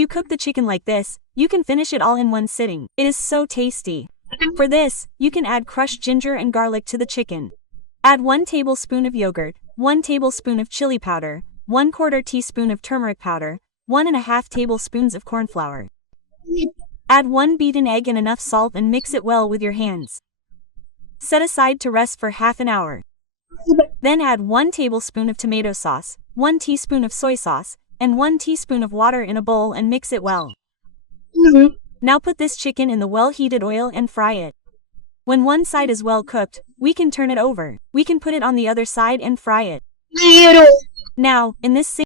You cook the chicken like this, you can finish it all in one sitting. It is so tasty. For this, you can add crushed ginger and garlic to the chicken. Add 1 tablespoon of yogurt, 1 tablespoon of chili powder, 1/4 teaspoon of turmeric powder, 1½ tablespoons of corn flour. Add 1 beaten egg and enough salt and mix it well with your hands. Set aside to rest for half an hour. Then add 1 tablespoon of tomato sauce, 1 teaspoon of soy sauce, and 1 teaspoon of water in a bowl and mix it well. Now put this chicken in the well-heated oil and fry it. When one side is well cooked, we can turn it over. We can put it on the other side and fry it. Now, in this